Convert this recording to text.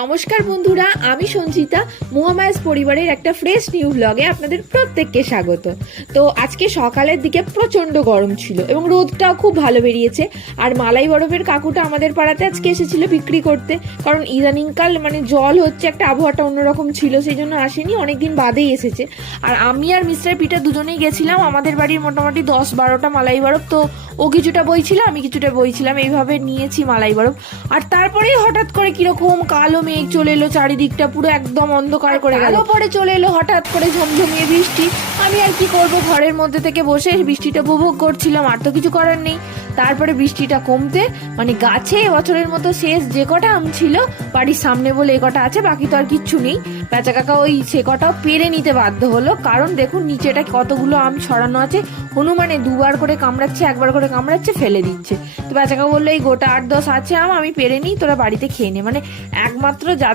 নমস্কার বন্ধুরা, আমি সঞ্চিতা। মহামায়াস পরিবারের একটা ফ্রেশ নিউ ব্লগে আপনাদের প্রত্যেককে স্বাগত। তো আজকে সকালের দিকে প্রচন্ড গরম ছিল এবং রোদটাও খুব ভালো বেরিয়েছে। আর মালাই বরফের কাকুটা আমাদের পাড়াতে আজকে এসেছিল বিক্রি করতে, কারণ ইদানিংকাল জল হচ্ছে, একটা আবহাওয়াটা অন্যরকম ছিল, সেই জন্য আসেনি, অনেকদিন বাদেই এসেছে। আর আমি আর মিস্টার পিটা দুজনেই গেছিলাম। আমাদের বাড়ির মোটামুটি 10-12টা মালাই বরফ, তো ও কিছুটা বইছিল, আমি কিছুটা বইছিলাম, এইভাবে নিয়েছি মালাই বরফ। আর তারপরেই হঠাৎ করে কিরকম কালো মেঘ চলে এলো, চারিদিকটা পুরো একদম অন্ধকার করে গেল। পরে চলে এলো হঠাৎ করে ঝমঝমিয়ে বৃষ্টি। আমি আর কি করব, ঘরের মধ্যে থেকে বসে বৃষ্টিটা উপভোগ করছিলাম, আর তো কিছু করার নেই। তারপরে বৃষ্টিটা কমতে গাছে এবছরের মতো শেষ যে কটা আম ছিল বাড়ির সামনে বলে এ কটা আছে, বাকি তো আর কিচ্ছু নেই। পেঁচা কাকা ওই সে কটাও পেরে নিতে বাধ্য হলো, কারণ দেখুন নিচেটা কতগুলো আম ছড়ানো আছে। হনুমানে দুবার করে কামড়াচ্ছে, একবার করে কামড়াচ্ছে, ফেলে দিচ্ছে। তো পেঁচা কাকা বললো এই গোটা 8-10 আছে আম, আমি পেরে নিই, তোরা বাড়িতে খেয়ে নে। একমাত্র